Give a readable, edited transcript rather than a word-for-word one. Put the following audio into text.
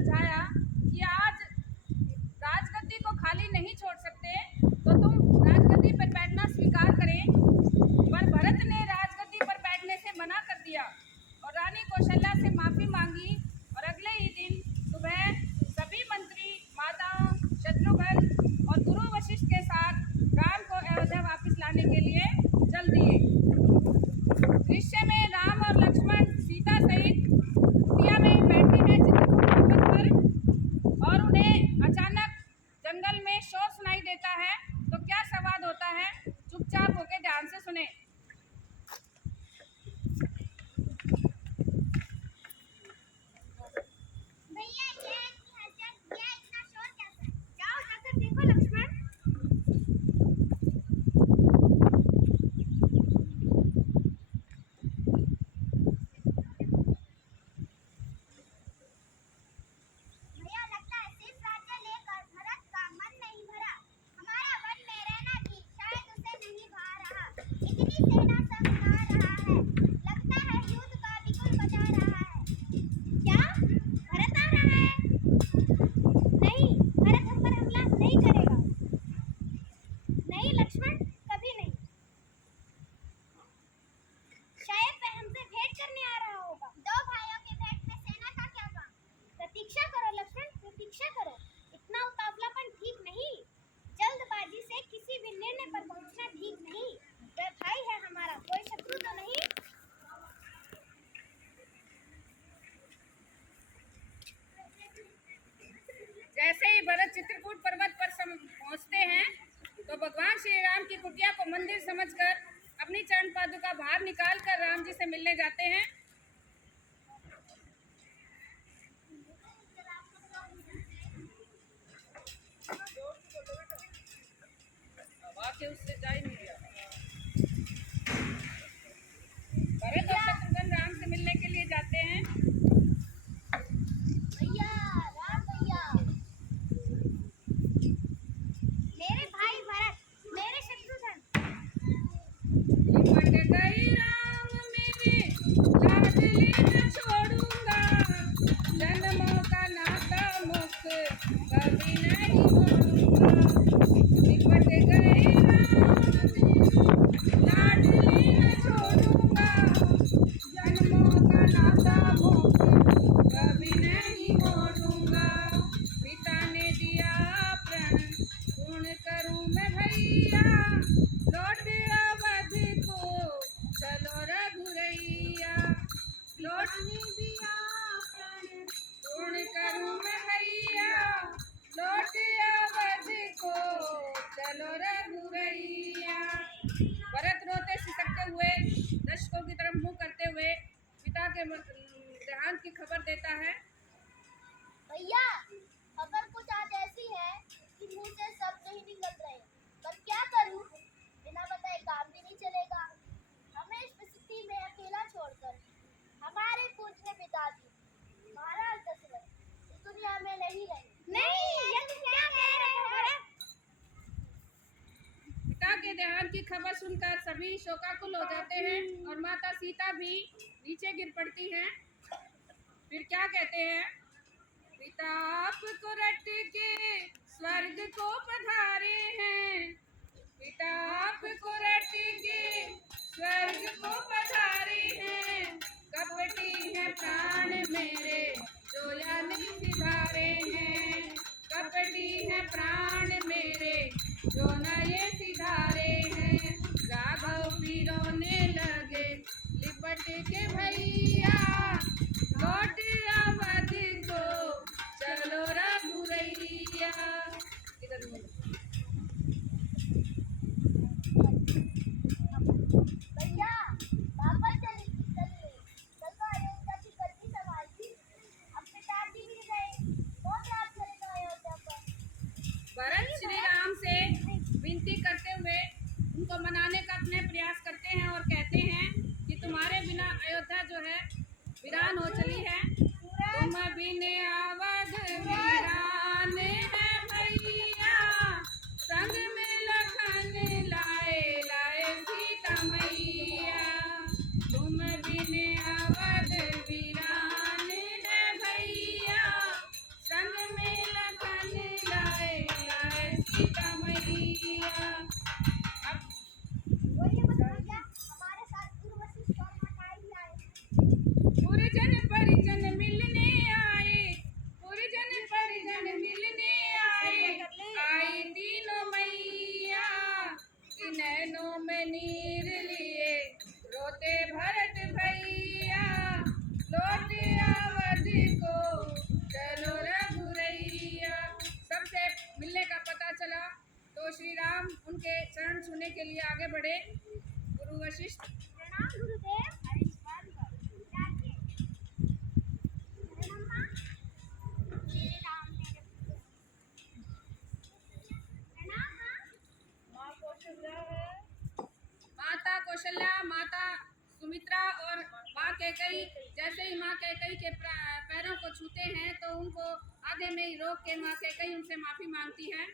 समझाया कि आज राजगद्दी को खाली नहीं छोड़ सकते, तो तुम राजगद्दी पर बैठना स्वीकार करें। पर भरत ने राजगद्दी पर बैठने से मना कर दिया और रानी कौशल्या से माफी मांगी। और अगले ही दिन सुबह सभी मंत्री, माताओं, शत्रुघ्न और गुरु वशिष्ठ के साथ राम को अयोध्या वापस लाने के लिए चल दिए। दृश्य में राम और लक्ष्मण सीता सहित कुटिया में बैठे हैं चित्रकूट पर्वत पर, और उन्हें अचानक जंगल में शोर सुनाई देता है। तो क्या संवाद होता है, चुपचाप होकर ध्यान से सुने। जैसे ही भरत चित्रकूट पर्वत पर पहुंचते हैं, तो भगवान श्री राम की कुटिया को मंदिर समझकर अपनी चरण पादुका बाहर निकालकर राम जी से मिलने जाते हैं। उससे जा ही नहीं रहा। भरत और शत्रुघ्न राम से मिलने के लिए जाते हैं। मेरे भाई भरत, मेरे शत्रुघ्न। निपट गई राम मेरे लाडली न छोड़ूंगा, जन्मों का नाता मुक्त कभी नहीं मोड़ूंगा। निपट गए राम मेरे लाडली न छोड़ूंगा, जन्मों का नाता मुक्त कभी नहीं मोड़ूंगा। पिता ने दिया प्रण पूर्ण करूं मैं भैया, लौट अवध को चलो रघुरैया। लौटने दिया प्रण पूर्ण करूं मैं भैया, लौट अवध को चलो रघुरैया। भरत रोते सिसकते हुए दर्शकों की तरफ मुंह करते हुए पिता के देहांत की खबर देता है। भैया, खबर कुछ आज ऐसी है कि मुंह से शब्द नहीं निकल रहे, पर क्या करूं? बिना बताए काम भी नहीं चलेगा। हमें इस स्थिति में अकेला छोड़कर हमारे पूज्य पिताजी महाराज दशरथ इस दुनिया में नहीं रहे। नहीं, ये तुम क्या कह रहे हो भरत? पिता के देहांत की खबर सुनकर सभी शोकाकुल हो जाते हैं और माता सीता भी नीचे गिर पड़ती हैं। फिर क्या कहते हैं? पिता आपको रट के स्वर्ग को पधारे हैं, पिता आपको रट के स्वर्ग को पधारे हैं। कपटी है प्राण मेरे जो या नहीं सिधारे हैं, कपटी है प्राण मेरे जो न ये सिधारे हैं। राघव भी रोने लगे लिपट के भैया, लौट अवध को चलो रघुरैया। भैया, वापस चलिए, कल को अयोध्या की गद्दी संभाली। अब पिताजी भी गए, कौन राज करेगा अयोध्या पर? भरत श्री राम से विनती करते हुए उनको मनाने का अपने प्रयास करते हैं और कहते हैं कि तुम्हारे बिना अयोध्या जो है वीरान हो चली है। तुम बिन अवध वीरान है भैया, संग में लखन लाए लाए सीता मैया। तुम बिन अवध वीरान है भैया, सुमित्रा और माँ कैकई जैसे ही माँ कैकई के पैरों को छूते हैं तो उनको आधे में ही रोक के माँ कैकई उनसे माफी मांगती है।